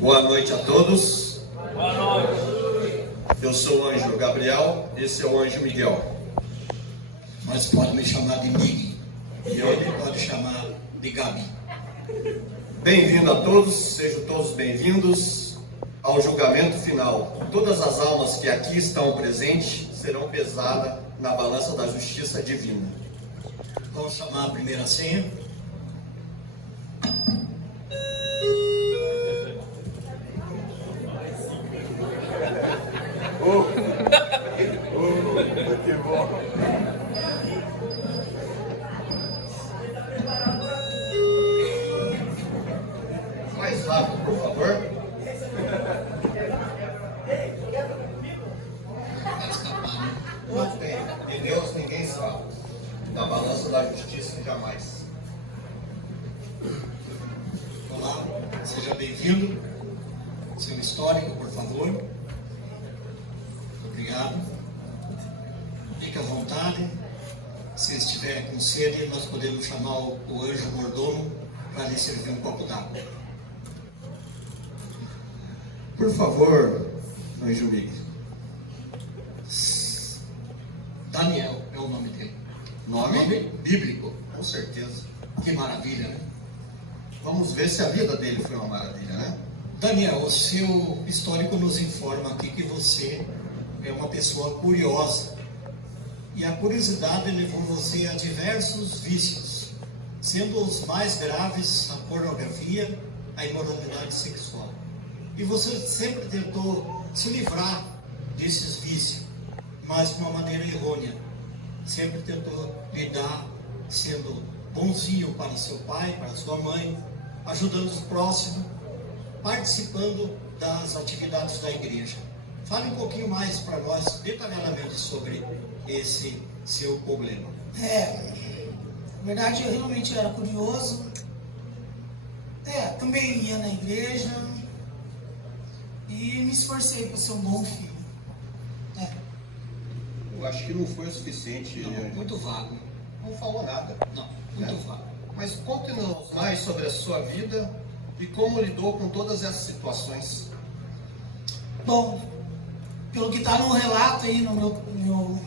Boa noite a todos. Boa noite. Eu sou o anjo Gabriel, esse é o anjo Miguel. Mas pode me chamar de Mig. E E ele pode chamar de Gabi. Bem-vindo a todos, sejam todos bem-vindos ao julgamento final. Todas as almas que aqui estão presentes serão pesadas na balança da justiça divina. Vamos chamar a primeira senha. Que bom. Mais rápido, por favor. Vai escapar, né? Não tem. De Deus ninguém escapa. Da balança da justiça jamais. Olá, seja bem-vindo. Seu histórico, por favor. Obrigado. Fique à vontade. Se estiver com sede, nós podemos chamar o anjo mordomo para lhe servir um copo d'água. Por favor, anjo Miguel. Daniel é o nome dele. Nome? bíblico. Com certeza. Que maravilha, né? Vamos ver se a vida dele foi uma maravilha, né? Daniel, o seu histórico nos informa aqui que você é uma pessoa curiosa. E a curiosidade levou você a diversos vícios, sendo os mais graves a pornografia, a imoralidade sexual. E você sempre tentou se livrar desses vícios, mas de uma maneira errônea. Sempre tentou lidar sendo bonzinho para seu pai, para sua mãe, ajudando os próximos, participando das atividades da igreja. Fale um pouquinho mais para nós, detalhadamente, sobre esse seu problema. Na verdade eu realmente era curioso. Também ia na igreja e me esforcei para ser um bom filho. Eu acho que não foi o suficiente. Não, muito vago. Não falou nada. Não, muito vago. Mas conte-nos mais sobre a sua vida e como lidou com todas essas situações. Bom, pelo que está no relato aí, no meu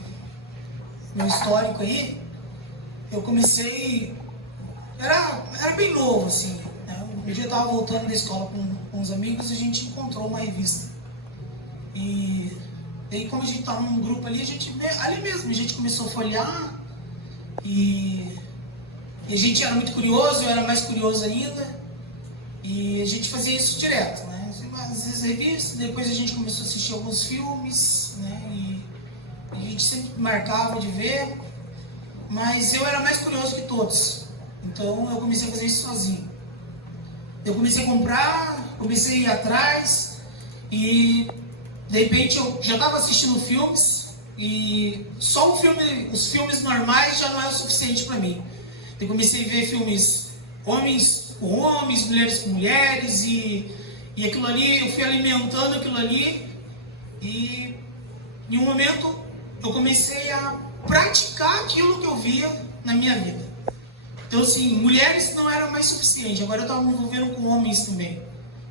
histórico aí, eu comecei, era bem novo assim, né? Um dia eu estava voltando da escola com uns amigos e a gente encontrou uma revista. E daí, como a gente estava num grupo ali, ali mesmo, a gente começou a folhear e a gente era muito curioso, eu era mais curioso ainda, e a gente fazia isso direto, né? Às vezes revista, depois a gente começou a assistir alguns filmes, né? E a gente sempre marcava de ver, mas eu era mais curioso que todos, então eu comecei a fazer isso sozinho. Eu comecei a comprar, comecei a ir atrás, e de repente eu já estava assistindo filmes, e só os filmes normais já não é o suficiente para mim. Eu comecei a ver filmes homens com homens, mulheres com mulheres, e aquilo ali, eu fui alimentando aquilo ali, e em um momento eu comecei a praticar aquilo que eu via na minha vida. Então assim, mulheres não era mais suficiente, agora eu estava me envolvendo com homens também.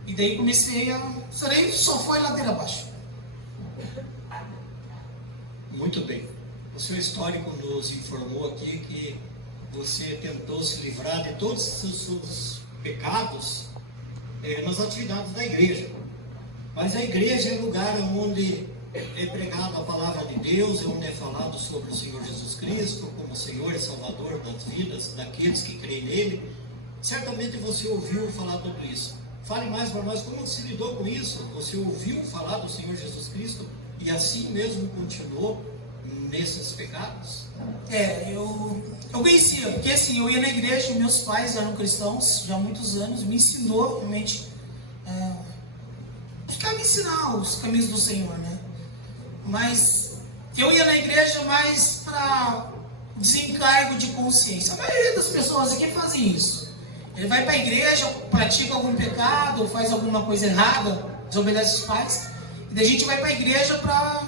E daí comecei isso daí só foi ladeira abaixo. Muito bem. O seu histórico nos informou aqui que você tentou se livrar de todos os seus pecados nas atividades da igreja. Mas a igreja é o lugar onde é pregada a palavra de Deus, onde é falado sobre o Senhor Jesus Cristo como Senhor e Salvador das vidas daqueles que creem nele. Certamente você ouviu falar tudo isso. Fale mais para nós como você lidou com isso. Você ouviu falar do Senhor Jesus Cristo e assim mesmo continuou nesses pecados? Eu conhecia, porque assim, eu ia na igreja, meus pais eram cristãos já há muitos anos, me ensinou realmente me ensinar os caminhos do Senhor, né? Mas eu ia na igreja mais para desencargo de consciência. A maioria das pessoas aqui fazem isso. Ele vai para a igreja, pratica algum pecado, ou faz alguma coisa errada, desobedece os pais, e daí a gente vai para a igreja para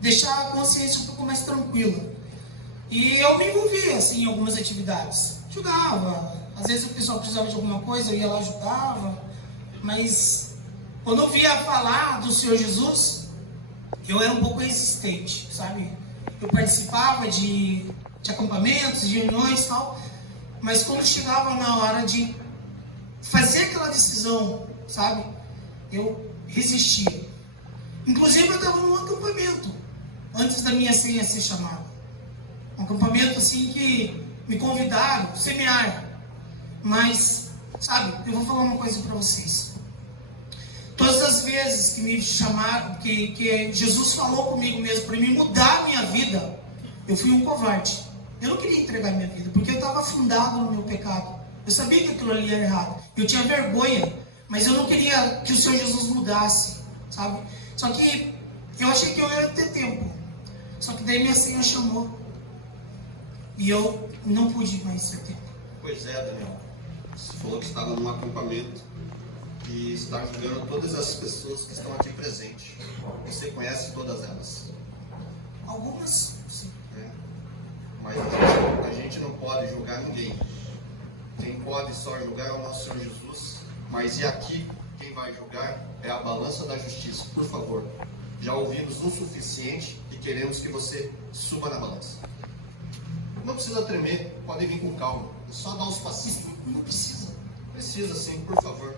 deixar a consciência um pouco mais tranquila. E eu me envolvia assim, em algumas atividades. Ajudava Às vezes o pessoal precisava de alguma coisa, eu ia lá e ajudava. Mas quando eu via falar do Senhor Jesus, eu era um pouco resistente, sabe? Eu participava de acampamentos, de reuniões e tal. Mas quando chegava na hora de fazer aquela decisão, sabe? Eu resistia. Inclusive eu estava num acampamento, antes da minha senha ser chamada. Um acampamento assim que me convidaram, semear. Mas, sabe, eu vou falar uma coisa para vocês. Todas as vezes que me chamaram, que Jesus falou comigo mesmo para me mudar a minha vida, eu fui um covarde. Eu não queria entregar minha vida, porque eu estava afundado no meu pecado. Eu sabia que aquilo ali era errado. Eu tinha vergonha, mas eu não queria que o Senhor Jesus mudasse, sabe? Só que eu achei que eu ia ter tempo. Só que daí minha senha chamou. E eu não pude mais ter tempo. Pois é, Daniel. Você falou que estava num acampamento e está julgando todas as pessoas que estão aqui presentes. Você conhece todas elas? Algumas, sim. Mas a gente não pode julgar ninguém. Quem pode só julgar é o nosso Senhor Jesus. Mas e aqui, quem vai julgar é a balança da justiça. Por favor, já ouvimos o suficiente e queremos que você suba na balança. Não precisa tremer, pode vir com calma. É só dar uns passinhos. Não precisa. Precisa sim, por favor.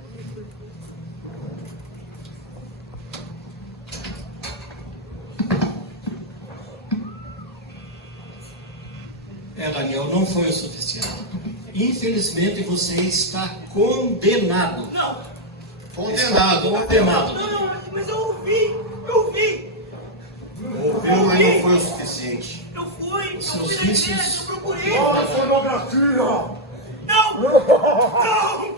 Daniel, não foi o suficiente. Infelizmente você está condenado. Não, Condenado. Condenado. não, mas eu ouvi. Ouviu, mas não foi o suficiente. Eu fui Seus na vícios. igreja, eu procurei. Olha a pornografia! Não! Não!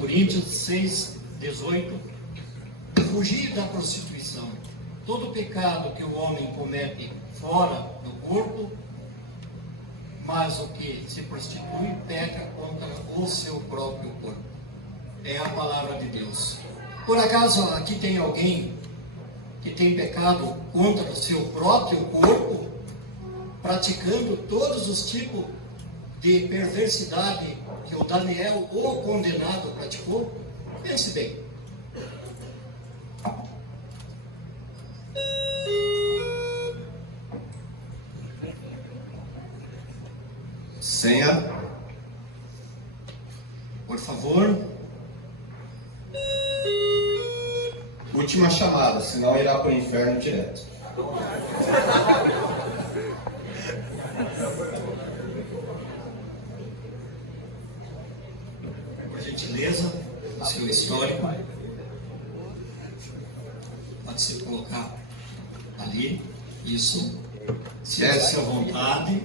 Coríntios 6:18. Fugir da prostituição. Todo pecado que o homem comete fora do corpo, mas o que se prostitui peca contra o seu próprio corpo. É a palavra de Deus. Por acaso aqui tem alguém que tem pecado contra o seu próprio corpo, praticando todos os tipos de perversidade que o Daniel, o condenado, praticou? Pense bem. Senha. Por favor. Última chamada, senão irá para o inferno direto. Por gentileza, o seu histórico. Pode se colocar ali. Isso. Sinta-se à vontade.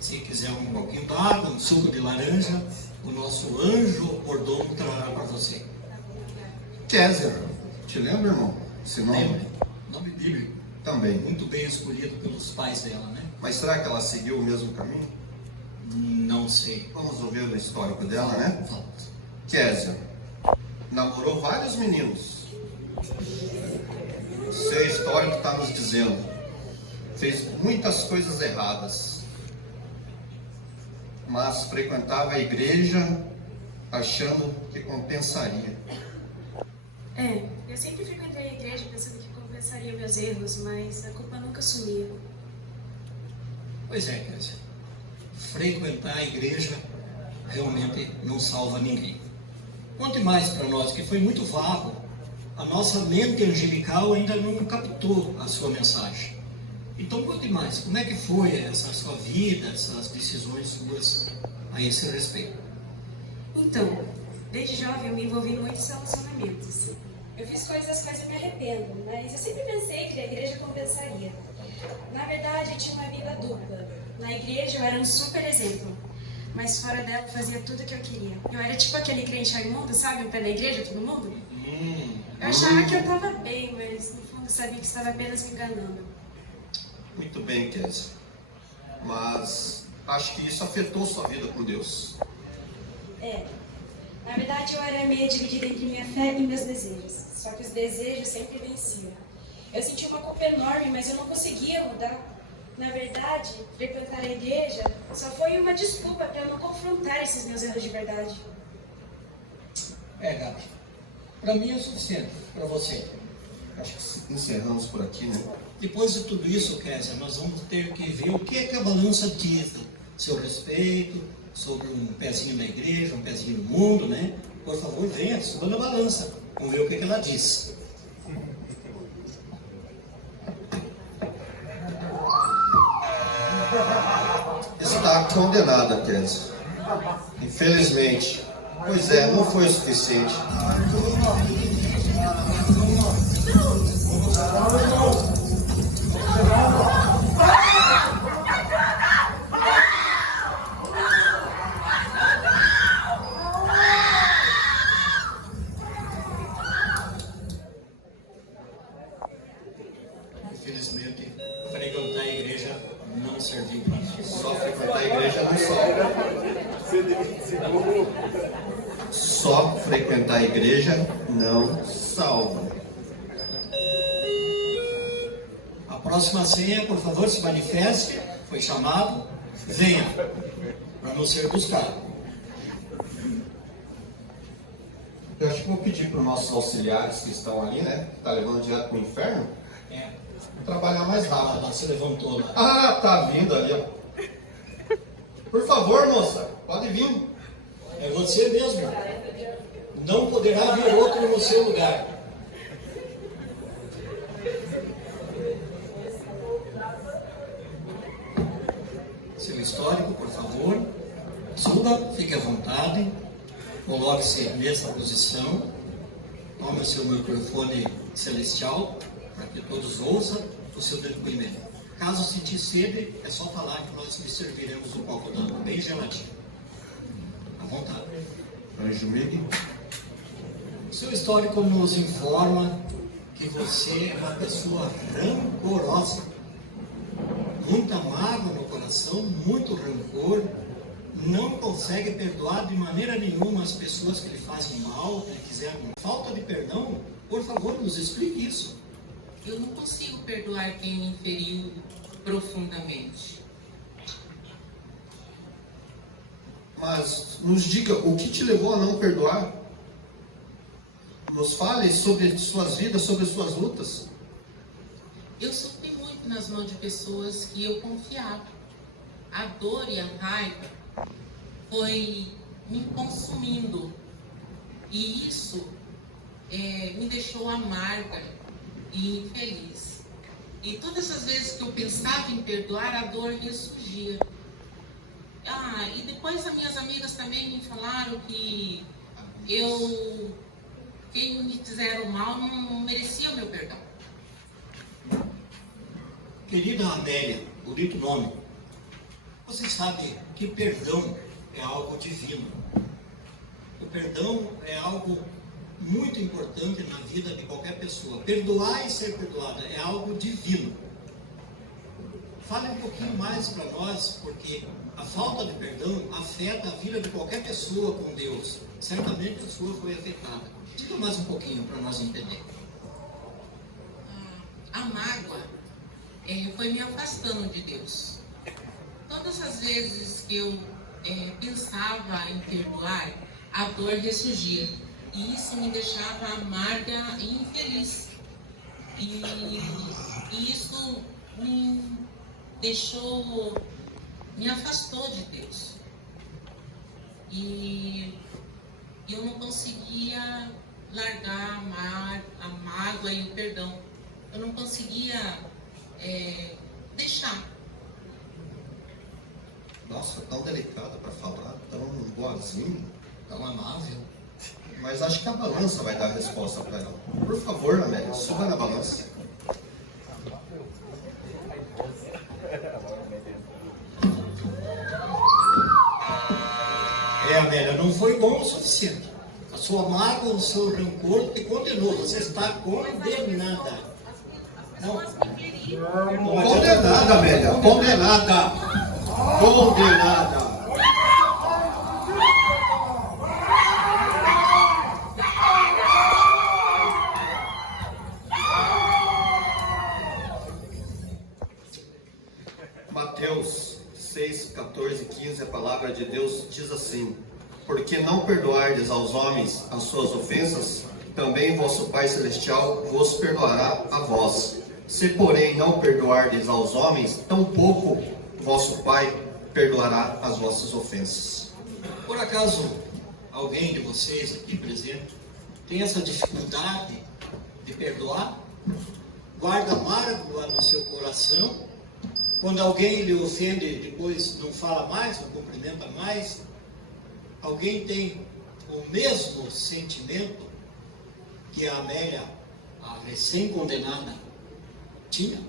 Se quiser um pouquinho d'água, um suco de laranja, o nosso anjo mordomo trará para você. Kézia, te lembra, irmão? Esse nome? Lembra? Nome bíblico. Também. Muito bem escolhido pelos pais dela, né? Mas será que ela seguiu o mesmo caminho? Não sei. Vamos ouvir o histórico dela, né? Vamos. Kézia namorou vários meninos. Seu histórico está nos dizendo. Fez muitas coisas erradas. Mas frequentava a igreja achando que compensaria. Eu sempre frequentei a igreja pensando que compensaria meus erros, mas a culpa nunca sumia. Pois é, Kézia. Frequentar a igreja realmente não salva ninguém. Conte mais para nós, que foi muito vago. A nossa mente angelical ainda não captou a sua mensagem. Então conte mais, como é que foi essa sua vida, essas decisões suas a esse respeito? Então, desde jovem eu me envolvi em muitos relacionamentos. Eu fiz coisas das quais eu me arrependo, mas eu sempre pensei que a igreja compensaria. Na verdade, eu tinha uma vida dupla. Na igreja eu era um super exemplo, mas fora dela eu fazia tudo o que eu queria. Eu era tipo aquele crente imundo, sabe? O pé da igreja, todo mundo. Eu achava que eu estava bem, mas no fundo eu sabia que estava apenas me enganando. Muito bem, Kézia. Mas acho que isso afetou sua vida com Deus. Na verdade eu era meio dividida entre minha fé e meus desejos. Só que os desejos sempre venciam. Eu senti uma culpa enorme, mas eu não conseguia mudar. Na verdade, frequentar a igreja só foi uma desculpa para eu não confrontar esses meus erros de verdade. Gabi, para mim é o suficiente, para você. Acho que encerramos por aqui, né? Depois de tudo isso, Kézia, nós vamos ter que ver o que é que a balança diz a seu respeito, sobre um pezinho na igreja, um pezinho no mundo, né? Por favor, venha, suba na balança. Vamos ver o que é que ela diz. Está condenada, Kézia. Infelizmente. Pois é, não foi o suficiente. Infelizmente, frequentar a igreja não serviu para nós. Só frequentar a igreja não salva. Só frequentar a igreja não salva. A próxima ceia, por favor, se manifeste. Foi chamado. Venha, para não ser buscado. Eu acho que vou pedir para os nossos auxiliares que estão ali, né? Que está levando direto para o inferno, trabalhar mais rápido. Ela se levantou lá. Ah, tá vindo ali, ó. Por favor, moça, pode vir. É você mesmo. Não poderá vir outro no seu lugar. Seu histórico, por favor. Suba, fique à vontade. Coloque-se nessa posição. Tome o seu microfone celestial para que todos ouçam o seu depoimento. Caso sentir sede, é só falar que nós lhe serviremos um copo d'água bem geladinho. À vontade. Anjo Miguel. Seu histórico nos informa que você é uma pessoa rancorosa. Muita mágoa no coração, muito rancor. Não consegue perdoar de maneira nenhuma as pessoas que lhe fazem mal, que lhe fizeram falta de perdão. Por favor, nos explique isso. Eu não consigo perdoar quem me feriu profundamente. Mas nos diga o que te levou a não perdoar. Nos fale sobre suas vidas, sobre suas lutas. Eu sofri muito nas mãos de pessoas que eu confiava. A dor e a raiva foi me consumindo. E isso me deixou amarga e infeliz. E todas as vezes que eu pensava em perdoar, a dor ressurgia. E depois as minhas amigas também me falaram que quem me fizeram mal não merecia o meu perdão. Querida Amélia, bonito nome. Você sabe que perdão é algo divino. O perdão é algo muito importante na vida de qualquer pessoa. Perdoar e ser perdoada é algo divino. Fale um pouquinho mais para nós, porque a falta de perdão afeta a vida de qualquer pessoa com Deus. Certamente a sua foi afetada. Diga mais um pouquinho para nós entender. A mágoa foi me afastando de Deus. Todas as vezes que eu pensava em perdoar, a dor ressurgia. E isso me deixava amarga e infeliz. E isso me afastou de Deus. E eu não conseguia largar a mágoa e o perdão. Eu não conseguia deixar. Nossa, tão delicada para falar, tão boazinha, Tão amável. mas acho que a balança vai dar a resposta para ela. Por favor, Amélia, suba na balança. Amélia, não foi bom o suficiente. A sua mágoa, o seu rancor te condenou. Você está condenada. Não. Condenada, Amélia, condenada. condenada. Mateus 6, 14 e 15, a palavra de Deus diz assim: porque não perdoardes aos homens as suas ofensas, também vosso Pai Celestial vos perdoará a vós. Se, porém, não perdoardes aos homens, tampouco vosso Pai perdoará as vossas ofensas. Por acaso, alguém de vocês aqui presente tem essa dificuldade de perdoar? Guarda amargo lá no seu coração? Quando alguém lhe ofende, depois não fala mais, não cumprimenta mais? Alguém tem o mesmo sentimento que a Amélia, a recém-condenada, tinha?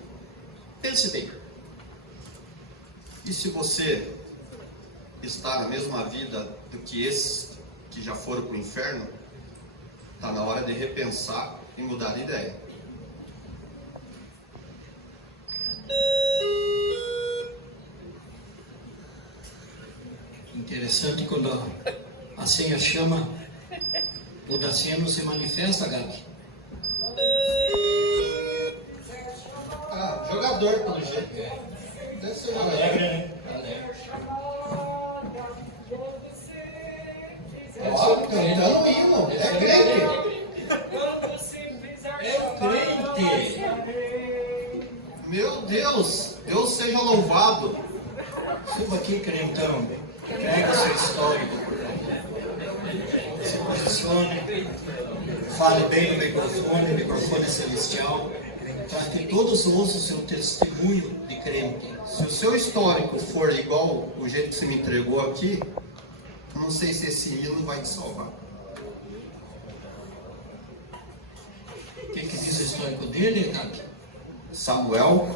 Pense bem. E se você está na mesma vida do que esses que já foram para o inferno, está na hora de repensar e mudar de ideia. Interessante quando a senha chama, o da senha não se manifesta, Gabi. Jogador, pelo jeito. Deve ser jogador. Alegre, né? Alegre. Ó, cantando hino. É crente. É crente. Meu Deus, Deus seja louvado. Suba aqui, crentão. Pega o seu histórico, por favor. Se posicione. Fale bem no microfone, o microfone é celestial, para que todos ouçam o seu testemunho de crente. Se o seu histórico for igual o jeito que você me entregou aqui, não sei se esse hino vai te salvar. O que diz o histórico dele, Gabi? Samuel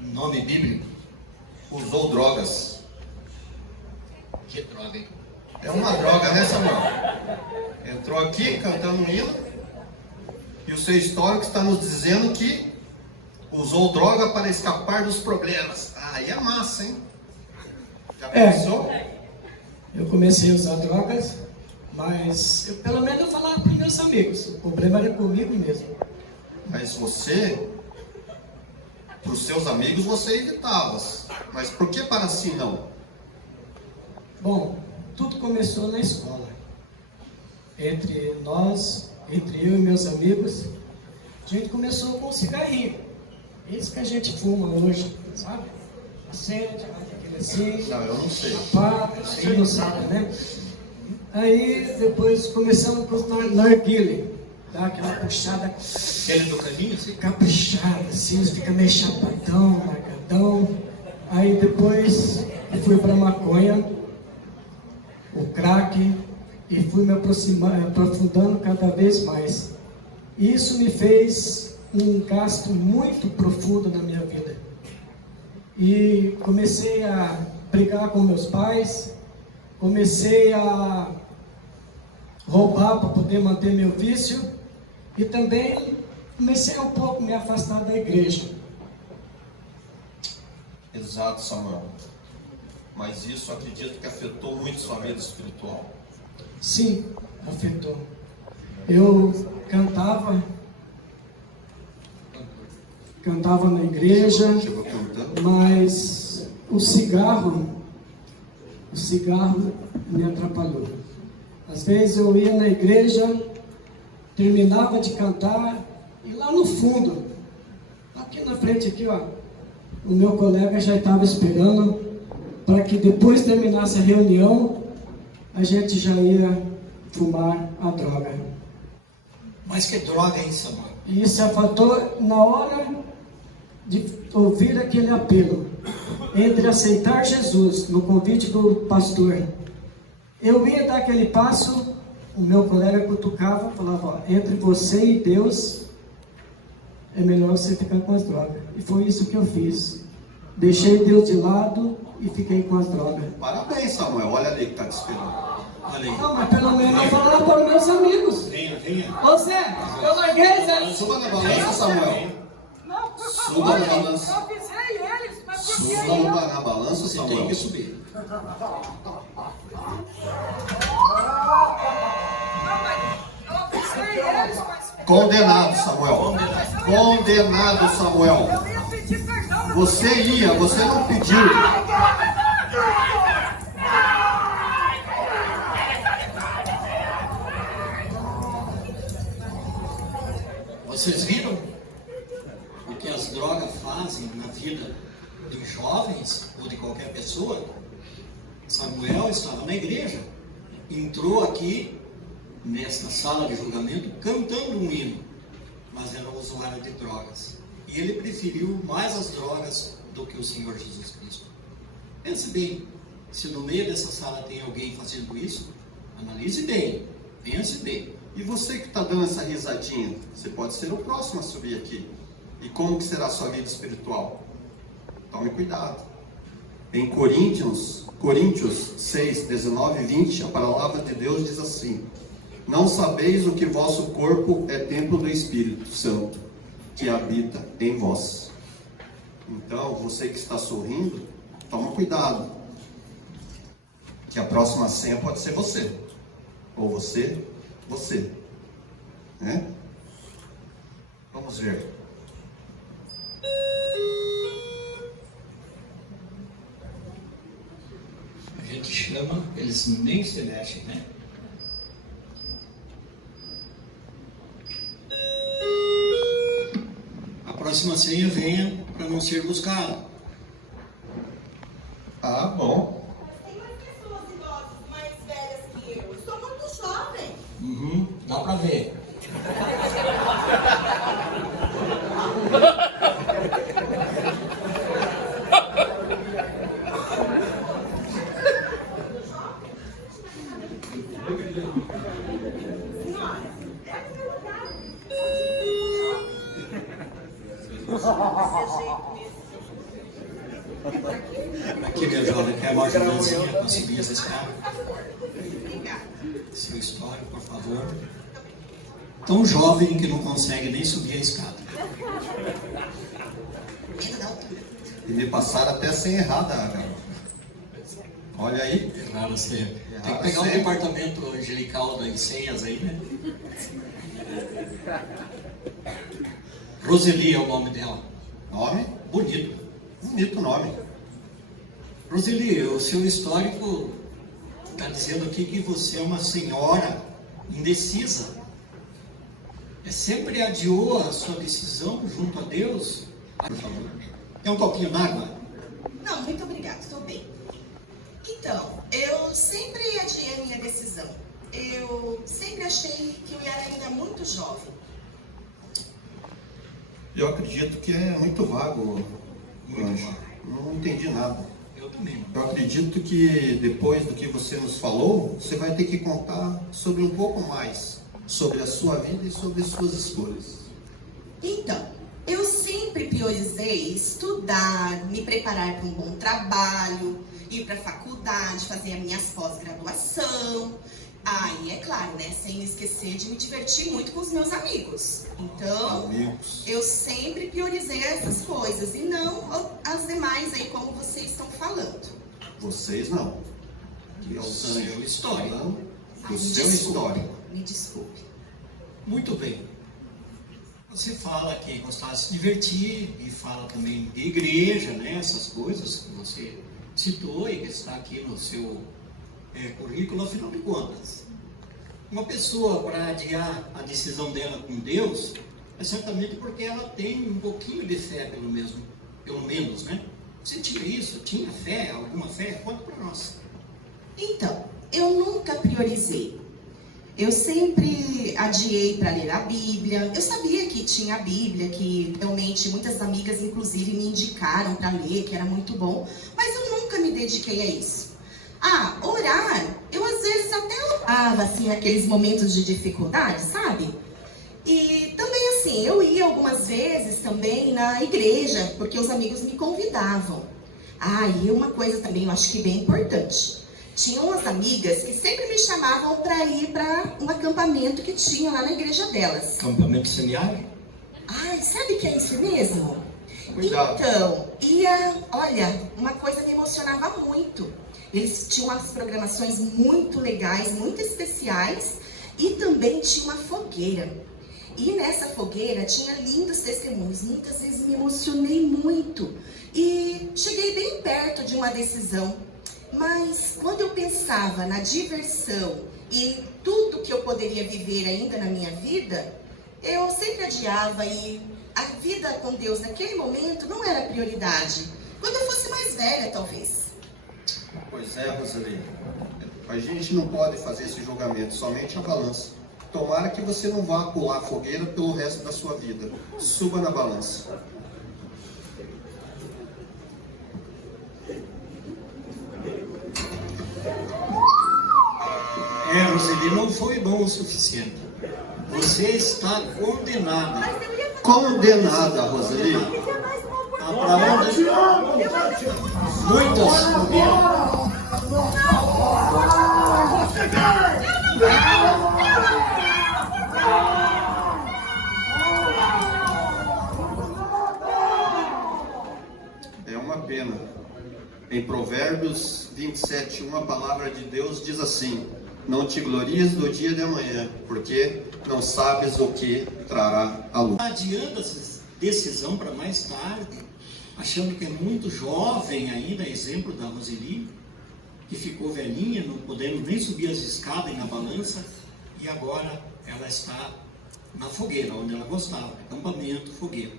Nome bíblico. usou drogas. Que droga, hein? É uma droga, né, Samuel? Entrou aqui cantando um hino e o seu histórico está nos dizendo que usou droga para escapar dos problemas. Aí é massa, hein? Já pensou? Eu comecei a usar drogas, mas pelo menos eu falava para meus amigos. O problema era comigo mesmo. Mas você, para os seus amigos, você evitava. Mas por que para si não? Bom, tudo começou na escola. Entre nós, entre eu e meus amigos, a gente começou com cigarrinho. Isso que a gente fuma hoje, sabe? Acende, aquele assim. Não, eu não sei. Apaga, você não sabe, né? Aí depois começamos com os narguilé. Dá aquela puxada. Aquele do caminho, assim? Caprichada, assim, fica meio chapadão, largadão. Aí depois eu fui para maconha, o crack, e fui me aprofundando cada vez mais. Isso me fez um gasto muito profundo na minha vida. E comecei a brigar com meus pais, comecei a roubar para poder manter meu vício, e também comecei a um pouco me afastar da igreja. Exato, Samuel. Mas isso acredito que afetou muito sua vida espiritual. Sim, afetou. Eu cantava na igreja, Chegou cantando. mas o cigarro me atrapalhou. Às vezes eu ia na igreja, terminava de cantar, e lá no fundo, aqui na frente aqui, ó, o meu colega já estava esperando para que depois terminasse a reunião, a gente já ia fumar a droga. Mas que droga, hein, Samuel? E isso afetou na hora de ouvir aquele apelo, entre aceitar Jesus no convite do pastor. Eu ia dar aquele passo, o meu colega cutucava, falava, ó, entre você e Deus, é melhor você ficar com as drogas. E foi isso que eu fiz. Deixei Deus de lado e fiquei com as drogas. Parabéns, Samuel. Olha ali que está te esperando. Olha aí. Não, mas pelo menos eu falava para os meus amigos. Venha, venha. Ô Zé, eu larguei, Zé. Suba na balança, Samuel. Não, por Suba favor, na balança. eu avisei eles, mas por Suba na balança, Você tem Samuel. que subir. Condenado, Samuel. Condenado, Samuel. Você não pediu. Vocês viram o que as drogas fazem na vida de jovens ou de qualquer pessoa? Samuel estava na igreja, entrou aqui nesta sala de julgamento cantando um hino, mas era um usuário de drogas. E ele preferiu mais as drogas do que o Senhor Jesus Cristo. Pense bem, se no meio dessa sala tem alguém fazendo isso, analise bem, pense bem. E você que está dando essa risadinha, você pode ser o próximo a subir aqui. E como que será a sua vida espiritual? Tome cuidado. Em Coríntios 6, 19 e 20, a palavra de Deus diz assim: não sabeis o que vosso corpo é templo do Espírito Santo, que habita em vós. Então, você que está sorrindo, toma cuidado, que a próxima senha pode ser você. Ou você, né? Vamos ver. A gente chama, eles nem se mexem, né? A próxima senha venha para não ser buscada. Ah, bom. Tem mais pessoas idosas mais velhas que eu. Estou muito jovem. Uhum, dá para ver. Aqui, meu jovem, quer uma ajudancinha para subir essa escada? Seu histórico, por favor. Tão jovem que não consegue nem subir a escada. E me passaram até sem errada, cara. Olha aí. Errado você. Tem que pegar o departamento angelical das senhas aí, né? Roseli é o nome dela. Nome? Bonito. Bonito nome. Roseli, o seu histórico está dizendo aqui que você é uma senhora indecisa. Sempre adiou a sua decisão junto a Deus? Por favor. Quer um copinho d'água? Não, muito obrigada, estou bem. Então, eu sempre adiei a minha decisão. Eu sempre achei que eu era ainda muito jovem. Eu acredito que é muito vago, Anjo. Não entendi nada. Eu também. Eu acredito que depois do que você nos falou, você vai ter que contar sobre um pouco mais sobre a sua vida e sobre as suas escolhas. Então, eu sempre priorizei estudar, me preparar para um bom trabalho, ir para a faculdade, fazer a minha pós-graduação. E é claro, né, sem esquecer de me divertir muito com os meus amigos. Então, eu sempre priorizei essas coisas e não as demais aí, como vocês estão falando. Vocês não. É o seu histórico. O seu histórico. Me desculpe. Muito bem. Você fala que gostava de se divertir e fala também de igreja, né? Essas coisas que você citou e que está aqui no seu currículo, afinal de contas. Uma pessoa, para adiar a decisão dela com Deus, é certamente porque ela tem um pouquinho de fé, pelo menos, né? Você tinha isso? Tinha fé? Alguma fé? Conta para nós. Então, eu nunca priorizei. Eu sempre adiei para ler a Bíblia. Eu sabia que tinha a Bíblia, que realmente muitas amigas, inclusive, me indicaram para ler, que era muito bom. Mas eu nunca me dediquei a isso. Orar, eu às vezes até orava, assim, naqueles momentos de dificuldade, sabe? E também, assim, eu ia algumas vezes também na igreja, porque os amigos me convidavam. E uma coisa também, eu acho que bem importante. Tinha umas amigas que sempre me chamavam para ir para um acampamento que tinha lá na igreja delas. Acampamento semiárido? Sabe o que é isso mesmo? Cuidado. Então, olha, uma coisa me emocionava muito. Eles tinham umas programações muito legais, muito especiais, e também tinha uma fogueira. E nessa fogueira tinha lindos testemunhos. Muitas vezes me emocionei muito e cheguei bem perto de uma decisão. Mas quando eu pensava na diversão e tudo que eu poderia viver ainda na minha vida, eu sempre adiava, e a vida com Deus naquele momento não era prioridade. Quando eu fosse mais velha, talvez. Pois é, Roseli. A gente não pode fazer esse julgamento, somente a balança. Tomara que você não vá pular a fogueira pelo resto da sua vida. Suba na balança. Roseli, não foi bom o suficiente. Você está condenada. Condenada, Roseli. Para onde? Muitas fogueiras. É uma pena. Em Provérbios 27:1, a palavra de Deus diz assim: não te glories do dia de amanhã, porque não sabes o que trará a luz. Adiando essa decisão para mais tarde, achando que é muito jovem ainda, exemplo da Roseli, que ficou velhinha, não podendo nem subir as escadas e na balança, e agora ela está na fogueira, onde ela gostava, acampamento, fogueira.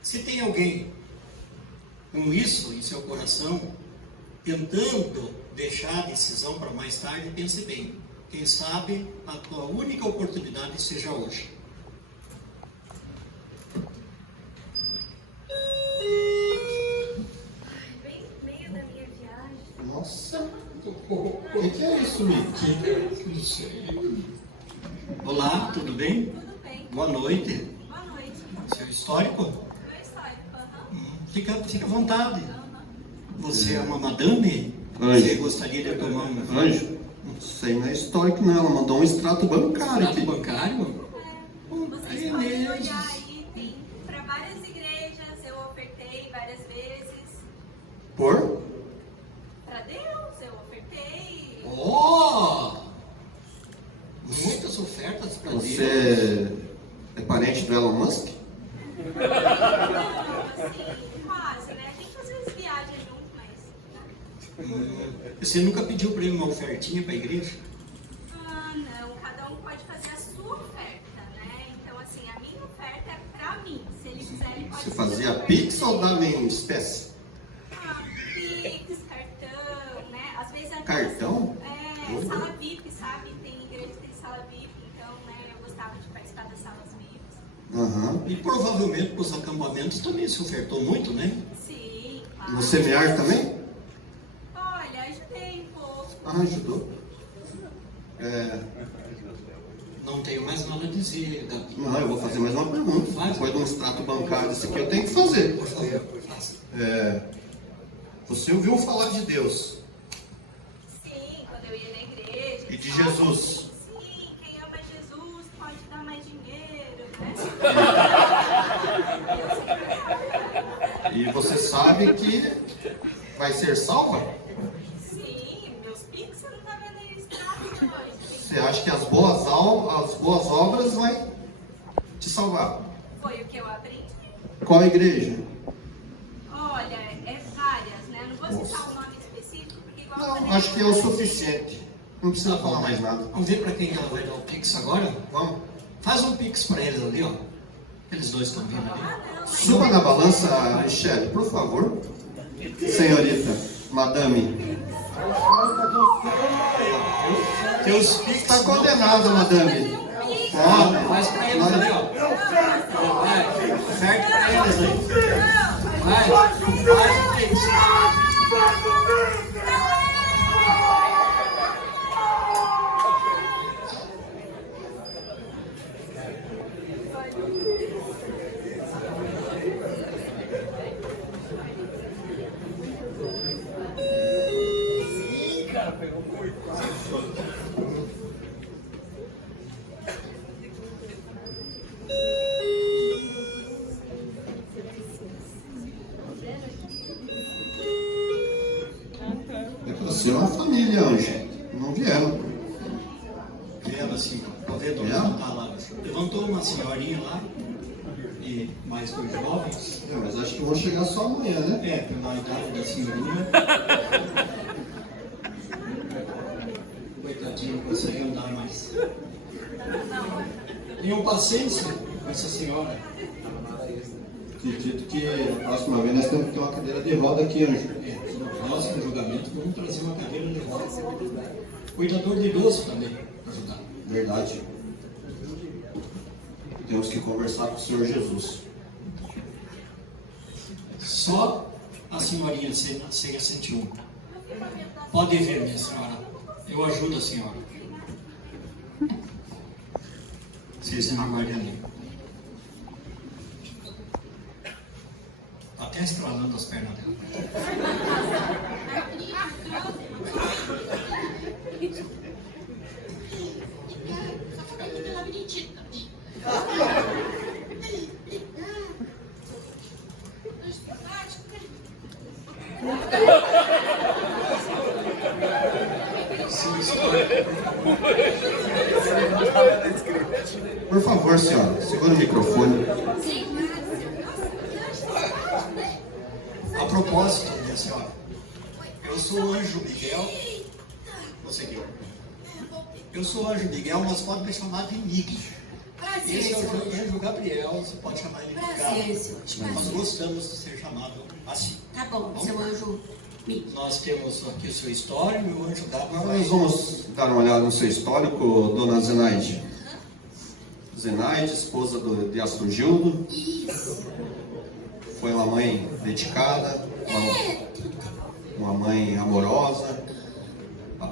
Se tem alguém com isso em seu coração, tentando deixar a decisão para mais tarde, pense bem. Quem sabe a tua única oportunidade seja hoje. Bem no meio da minha viagem. Nossa, o que é isso, Mickey? Olá, tudo bem? Tudo bem? Boa noite. Boa noite. Seu histórico? Meu histórico, Fica à vontade. Você é uma madame? Anjo. Você gostaria de tomar um Anjo? Isso aí não é histórico, não. Ela mandou um extrato bancário extrato aqui. bancário? Vocês É podem mesmo. olhar aí, tem para várias igrejas, eu ofertei várias vezes. Por? Para Deus, eu ofertei. Oh! Muitas ofertas para Deus. Você é parente do Elon Musk? Assim, quase, né? A gente às vezes viaja junto, mas... Você nunca pediu para ele uma ofertinha para a igreja? Não, cada um pode fazer a sua oferta, né? Então, assim, a minha oferta é pra mim. Se ele quiser, ele pode Você fazer fazia a Pix oferta ou dele. dava em espécie? Pix, cartão, né? Às vezes é Cartão? É, sala VIP, sabe? Tem igreja que tem sala VIP, então, né? Eu gostava de participar das salas VIPs. Aham. E provavelmente para os acampamentos também se ofertou muito, né? Sim, claro. No semiárido também? Olha, ajudei um pouco. Ah, ajudou. Não tenho mais nada a dizer, Gabi. Não, eu vou fazer mais uma pergunta. Depois de um extrato bancário desse aqui, eu tenho que fazer. Por favor, faça. Você ouviu falar de Deus Sim, quando eu ia na igreja. e de sabe? Jesus? Sim, quem ama Jesus pode dar mais dinheiro, né? E você sabe que vai ser salva? Sim, meus Pix você não tá vendo aí o extrato depois. Você acha que as boas obras vão te salvar? Foi o que eu aprendi. Qual igreja? Olha, é várias, né? Não vou citar um nome específico, porque igual eu Não, falei, acho que é o suficiente. Não precisa falar mais nada. Vamos ver para quem ela vai dar o Pix agora? Vamos. Faz um Pix para eles ali, ó. Eles dois estão vindo ali. Suba na balança, Michele, por favor. Senhorita, madame. Teus Pix Está condenada, madame. Ó, Faz para eles ali, ó. Vai, oferta para eles aí. Vai, faz o Pix. Você é uma família, Anjo. Não vieram. Vieram assim, tá vendo? Vieram? Tá lá. Levantou uma senhorinha lá, e mais 2 jovens. Mas acho que vão chegar só amanhã, né? É, pela idade da senhorinha. Coitadinho, não consegue andar mais. Tenham paciência com essa senhora. Acredito que a próxima vez nós temos que ter uma cadeira de roda aqui, Anjo. É, no próximo julgamento vamos trazer uma cadeira de roda. Cuidador de idoso também, para ajudar. Verdade. Temos que conversar com o Senhor Jesus. Só a senhorinha chega a 101. Pode vir, minha senhora. Eu ajudo a senhora. Vocês me aguardem ali. Tá até estralando as pernas dela. Por favor, senhora, segura o microfone. A propósito, minha senhora, eu sou o Anjo Miguel. Conseguiu. Eu sou o Anjo Miguel, mas pode me chamar de Miguel. Prazer, Esse é o senhor. Anjo Gabriel, você pode chamar ele de Prazer, Gabriel. senhor. Nós gostamos de ser chamado assim. Tá bom, seu anjo Mickey. Nós temos aqui o seu histórico e o Anjo Gabriel Agora vai... nós vamos dar uma olhada no seu histórico, dona Zenaide. Zenaide, esposa de Astrogildo, Isso. foi uma mãe dedicada, uma mãe amorosa.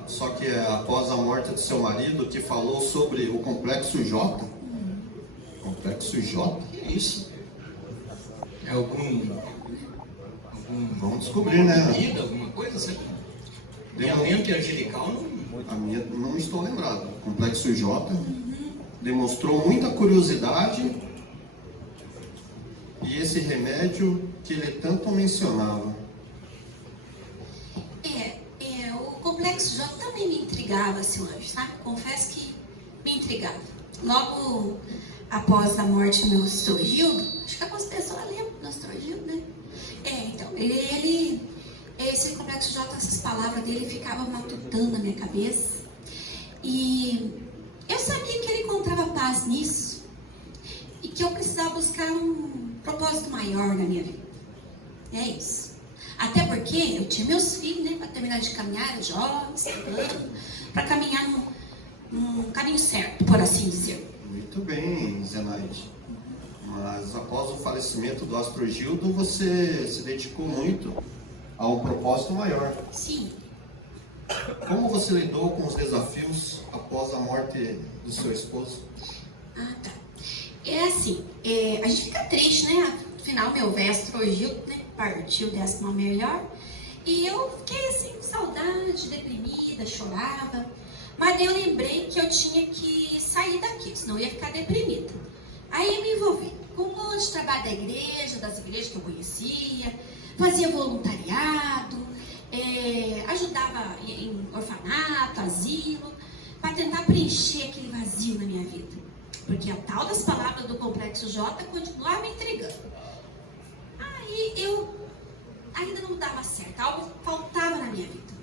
Só que após a morte do seu marido, que falou sobre o Complexo J. Complexo J? Que isso? É algum Vamos descobrir, né? bebida, alguma coisa assim? Minha mente angelical não... A minha não estou lembrado. Complexo J demonstrou muita curiosidade e esse remédio que ele tanto mencionava. O Complexo J também me intrigava, seu anjo, sabe? Confesso que me intrigava. Logo após a morte do meu Astrogildo, acho que algumas pessoas lembram do Astrogildo, né? Então, esse Complexo J, essas palavras dele ficavam matutando na minha cabeça. E eu sabia que ele encontrava paz nisso e que eu precisava buscar um propósito maior na minha vida. É isso. Até porque eu tinha meus filhos, né, para terminar de caminhar, jovens, para caminhar num caminho certo, por assim dizer. Muito bem, Zenaide. Mas após o falecimento do Astrogildo, você se dedicou muito a um propósito maior. Sim. Como você lidou com os desafios após a morte do seu esposo? Ah, tá. É assim, a gente fica triste, né? Afinal, meu velho Astrogildo, né, partiu dessa uma melhor. E eu fiquei assim, com saudade, deprimida, chorava. Mas eu lembrei que eu tinha que sair daqui, senão eu ia ficar deprimida. Aí eu me envolvi com um monte de trabalho da igreja, das igrejas que eu conhecia, fazia voluntariado, ajudava em orfanato, asilo, para tentar preencher aquele vazio na minha vida. Porque a tal das palavras do Complexo J continuava me intrigando. Aí eu ainda não dava certo, algo faltava na minha vida.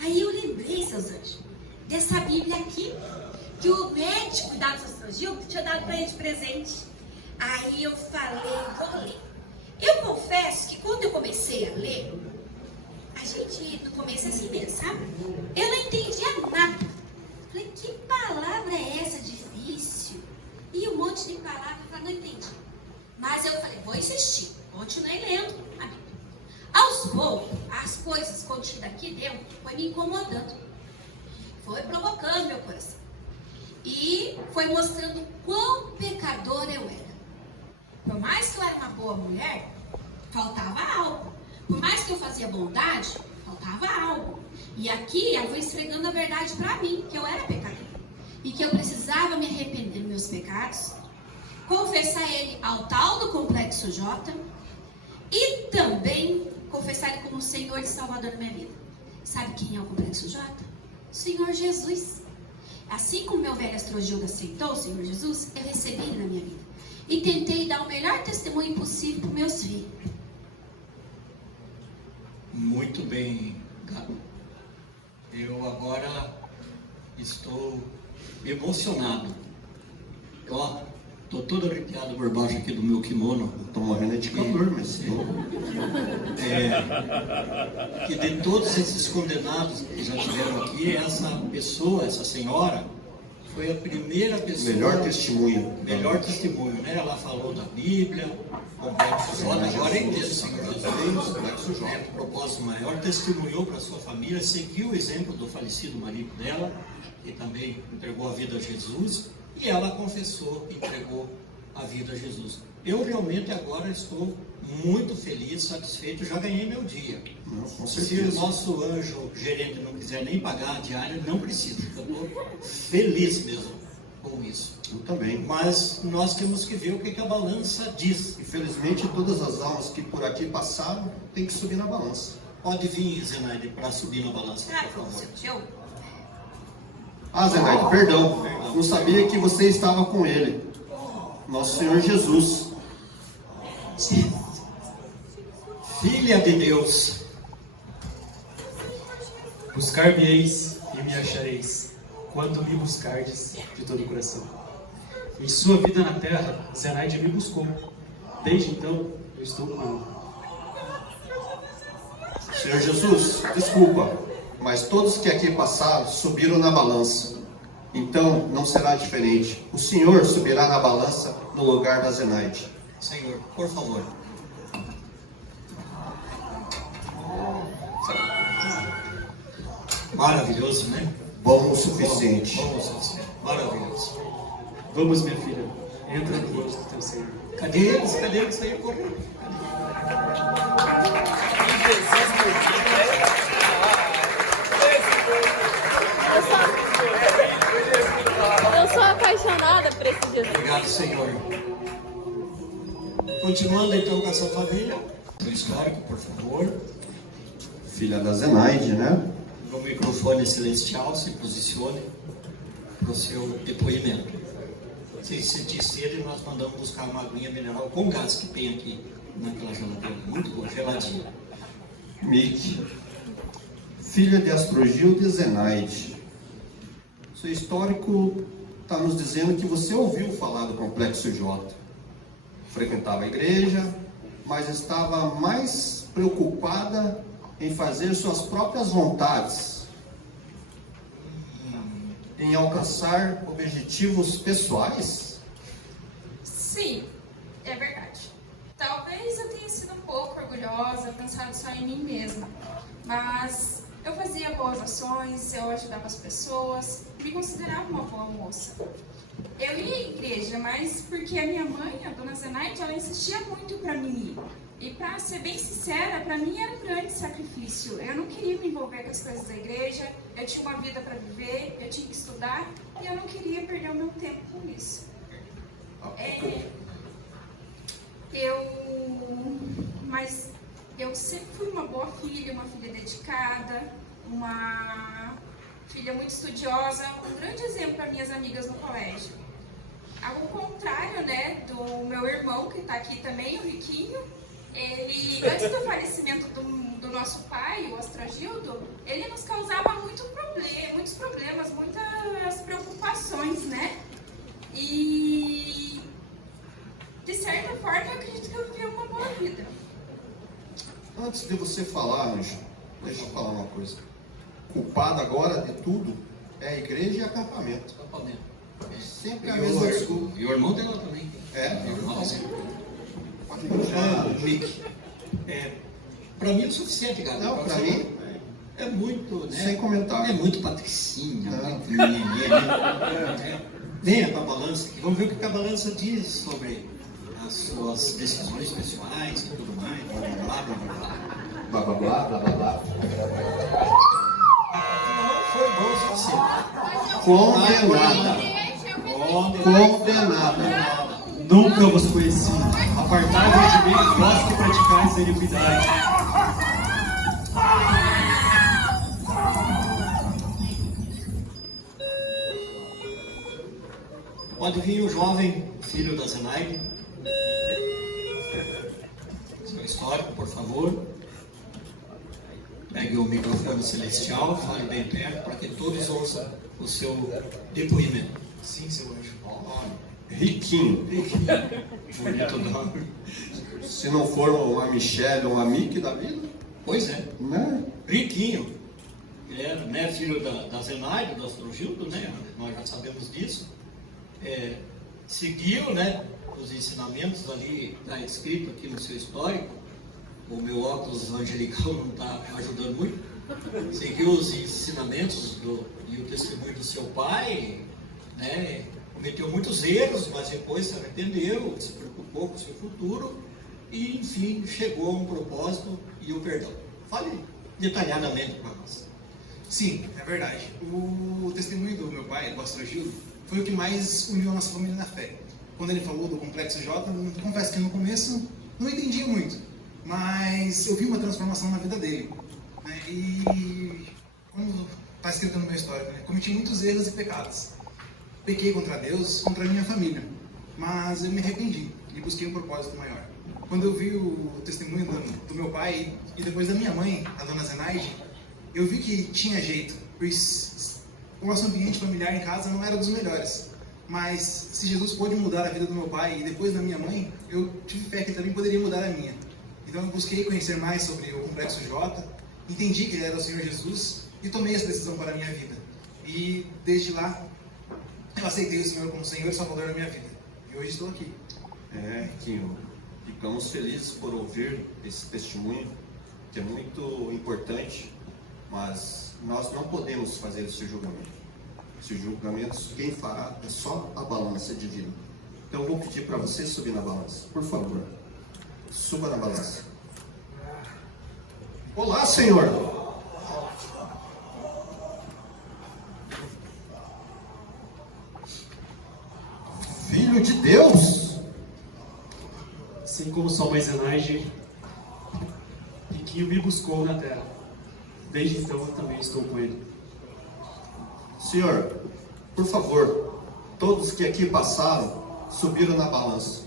Aí eu lembrei, seus anjos, dessa Bíblia aqui, que o médico da Astrogildo tinha dado para ele de presente. Aí eu falei, vou ler. Eu confesso que quando eu comecei a ler, a gente no começo é assim mesmo, sabe? Eu não entendia nada. Falei, que palavra é essa difícil? E um monte de palavras eu não entendi. Mas eu falei, vou insistir. Continuei lendo a Bíblia. Aos poucos, as coisas contidas aqui dentro foi me incomodando. Foi provocando meu coração. E foi mostrando quão pecador eu era. Por mais que eu era uma boa mulher, faltava algo. Por mais que eu fazia bondade, faltava algo. E aqui eu vou esfregando a verdade para mim, que eu era pecadora. E que eu precisava me arrepender dos meus pecados, confessar ele ao tal do Complexo J e também confessar ele como Senhor e Salvador da minha vida. Sabe quem é o Complexo J? Senhor Jesus. Assim como meu velho astrogildo aceitou o Senhor Jesus, eu recebi ele na minha vida. E tentei dar o melhor testemunho possível para os meus filhos. Muito bem, Gabi. Eu agora estou emocionado. Ó, estou todo arrepiado por baixo aqui do meu kimono. Estou morrendo de calor, mas Que de todos esses condenados que já tiveram aqui, essa pessoa, essa senhora, foi a primeira pessoa... melhor testemunho. Melhor testemunho, né? Ela falou da Bíblia, Complexo J, agora é igreja, Senhor Jesus, Complexo J, o propósito maior, testemunhou para sua família, seguiu o exemplo do falecido marido dela, que também entregou a vida a Jesus, e ela confessou, entregou a vida a Jesus. Eu realmente agora estou muito feliz, satisfeito, já ganhei meu dia. Não, com Se certeza. o nosso anjo gerente não quiser nem pagar a diária, não precisa. Eu estou feliz mesmo com isso. Eu também. Mas nós temos que ver o que a balança diz. Infelizmente, todas as almas que por aqui passaram têm que subir na balança. Pode vir, Zenaide, para subir na balança, Ah, por favor. eu? Ah, Zenaide, perdão. Não sabia que você estava com ele. Nosso Senhor Jesus. Filha de Deus, Buscar-me-eis e me achareis, quando me buscardes de todo o coração. Em sua vida na terra, Zenaide me buscou. Desde então, eu estou com ele. Senhor Jesus, desculpa, mas todos que aqui passaram subiram na balança. Então, não será diferente. O Senhor subirá na balança no lugar da Zenaide. Senhor, por favor. Maravilhoso, né? Bom o suficiente. Bom o suficiente. Maravilhoso. Vamos, minha filha, entra no gosto do teu Senhor. Cadê eles? Cadê eles aí correndo? Eu sou apaixonada por esse Jesus. Obrigado, Senhor. Continuando então com a sua família. O histórico, por favor. Filha da Zenaide, né? No microfone celestial, se posicione para o seu depoimento. Se sentir sede, nós mandamos buscar uma aguinha mineral com gás que tem aqui naquela geladeira. Muito boa, geladinha. Mick, filha de Astrogildo e Zenaide. Seu histórico está nos dizendo que você ouviu falar do Complexo J. Frequentava a igreja, mas estava mais preocupada em fazer suas próprias vontades, em alcançar objetivos pessoais? Sim, é verdade. Talvez eu tenha sido um pouco orgulhosa, pensado só em mim mesma, mas eu fazia boas ações, eu ajudava as pessoas, me considerava uma boa moça. Eu ia à igreja, mas porque a minha mãe, a dona Zenaide, ela insistia muito para mim ir. E para ser bem sincera, para mim era um grande sacrifício. Eu não queria me envolver com as coisas da igreja, eu tinha uma vida para viver, eu tinha que estudar e eu não queria perder o meu tempo com isso. Mas eu sempre fui uma boa filha, uma filha dedicada, uma filha muito estudiosa, um grande exemplo para minhas amigas no colégio. Ao contrário, né, do meu irmão, que está aqui também, o Riquinho, ele, antes do falecimento do nosso pai, o Astrogildo, ele nos causava muitos problemas, muitas preocupações, né? E, de certa forma, eu acredito que eu vivi uma boa vida. Antes de você falar, Anjo, deixa eu falar uma coisa. Culpada agora de tudo é a igreja e acampamento. Acampamento. Sempre a mesma desculpa. E o irmão dela também. É? O irmão dela. Pode continuar. Mick, para mim é o suficiente, cara. Não, para mim é muito, né? Sem comentário. É muito patricinha, Não. muito mimimi, né? Venha para a balança aqui, vamos ver o que a balança diz sobre as suas decisões pessoais e tudo mais. Blá, blá, blá, blá. Blá, blá, blá, blá, blá, blá. Foi bom o suficiente. Condenada. Condenada. Nunca vos conheci. Apartai-vos de mim, vós que praticais a iniquidade. Pode vir o jovem filho da Zenaide. Seu histórico, por favor. Pegue o microfone celestial, fale bem perto, para que todos ouçam o seu depoimento. Sim, seu anjo. Riquinho. Bonito nome. Se não for uma Michelle ou uma Mickey da vida, Pois é. né? Riquinho. Era, né, filho da Zenaide, do Astrogildo, né? Nós já sabemos disso. Seguiu, né, os ensinamentos ali, está escrito aqui no seu histórico. O meu óculos angelical não está ajudando muito. Seguiu os ensinamentos e o testemunho do seu pai, né? Cometeu muitos erros, mas depois se arrependeu, se preocupou com o seu futuro e, enfim, chegou a um propósito e o perdão. Fale detalhadamente para nós. Sim, é verdade. O testemunho do meu pai, do Astrogildo, foi o que mais uniu a nossa família na fé. Quando ele falou do Complexo J, eu confesso que no começo não entendi muito, mas eu vi uma transformação na vida dele. Né? E, como está escrito no meu histórico, né? Cometi muitos erros e pecados. Pequei contra Deus, contra a minha família, mas eu me arrependi e busquei um propósito maior. Quando eu vi o testemunho do meu pai e depois da minha mãe, a dona Zenaide, eu vi que tinha jeito, pois o nosso ambiente familiar em casa não era dos melhores. Mas se Jesus pôde mudar a vida do meu pai e depois da minha mãe, eu tive fé que ele também poderia mudar a minha. Então eu busquei conhecer mais sobre o Complexo J, entendi que ele era o Senhor Jesus e tomei essa decisão para a minha vida. E desde lá, eu aceitei o Senhor como Senhor e Salvador da minha vida. E hoje estou aqui. Riquinho, ficamos felizes por ouvir esse testemunho, que é muito importante, mas nós não podemos fazer esse julgamento. Esse julgamento, quem fará é só a balança divina. Então eu vou pedir para você subir na balança, por favor. Suba na balança. Olá, Senhor! Filho de Deus! Assim como sua mãe Zenaide, Riquinho me buscou na terra. Desde então eu também estou com ele. Senhor, por favor, todos que aqui passaram subiram na balança.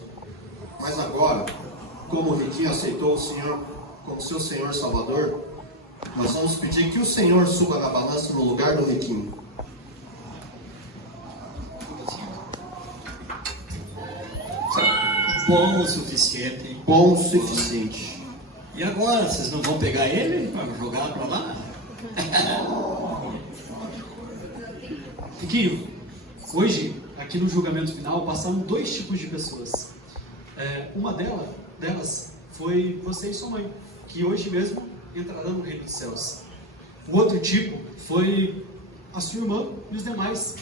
Mas agora, como o Riquinho aceitou o Senhor como seu Senhor Salvador, nós vamos pedir que o Senhor suba na balança no lugar do Riquinho. Bom o suficiente. Bom o suficiente. E agora, vocês não vão pegar ele para jogar para lá? Riquinho, hoje, aqui no julgamento final, passaram 2 tipos de pessoas. Uma delas foi você e sua mãe, que hoje mesmo entrarão no reino dos céus. O outro tipo foi a sua irmã e os demais,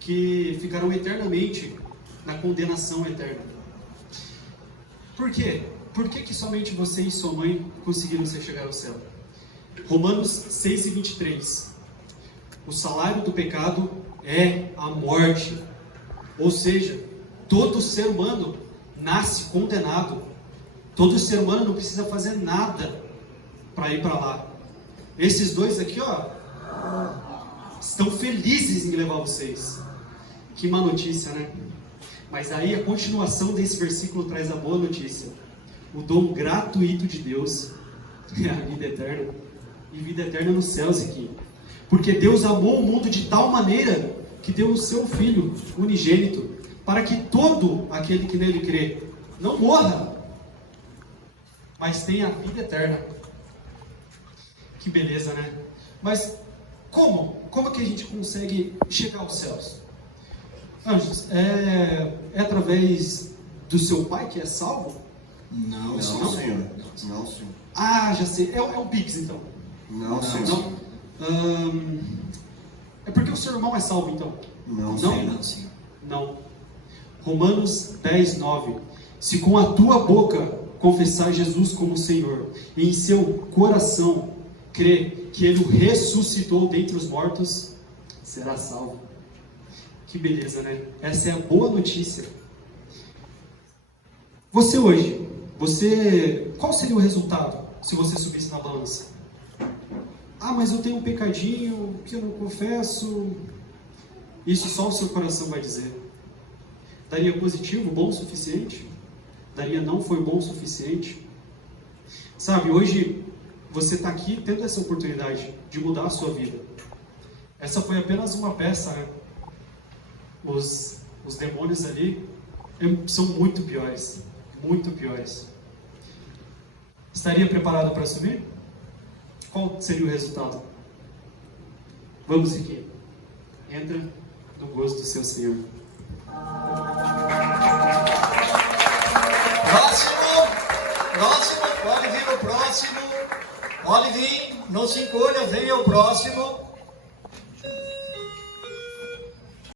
que ficarão eternamente na condenação eterna. Por quê? Por que somente você e sua mãe conseguiram chegar ao céu? Romanos 6:23. O salário do pecado é a morte. Ou seja, todo ser humano nasce condenado. Todo ser humano não precisa fazer nada para ir para lá. Esses dois aqui, ó, estão felizes em levar vocês. Que má notícia, né? Mas aí a continuação desse versículo traz a boa notícia. O dom gratuito de Deus é a vida eterna. E vida eterna nos céus aqui. Porque Deus amou o mundo de tal maneira que deu o seu Filho unigênito, para que todo aquele que nele crê não morra, mas tenha a vida eterna. Que beleza, né? Mas como? Como que a gente consegue chegar aos céus? Anjos, é através do seu pai que é salvo? Não, Senhor. Não, Senhor. Ah, já sei. É o Pix, então. Não, Senhor. É porque o seu irmão é salvo, então? Não, Senhor. Não. Romanos 10:9. Se com a tua boca confessar Jesus como Senhor, e em seu coração crer que Ele o ressuscitou dentre os mortos, será salvo. Que beleza, né? Essa é a boa notícia. Você hoje, qual seria o resultado se você subisse na balança? Ah, mas eu tenho um pecadinho que eu não confesso. Isso só o seu coração vai dizer. Daria positivo, bom o suficiente? Daria não foi bom o suficiente? Sabe, hoje você está aqui tendo essa oportunidade de mudar a sua vida. Essa foi apenas uma peça, né? Os demônios ali são muito piores. Muito piores. Estaria preparado para assumir? Qual seria o resultado? Vamos seguir. Entra no gosto do seu Senhor. Próximo, pode vir o próximo. Pode vir, não se encolha, venha o próximo.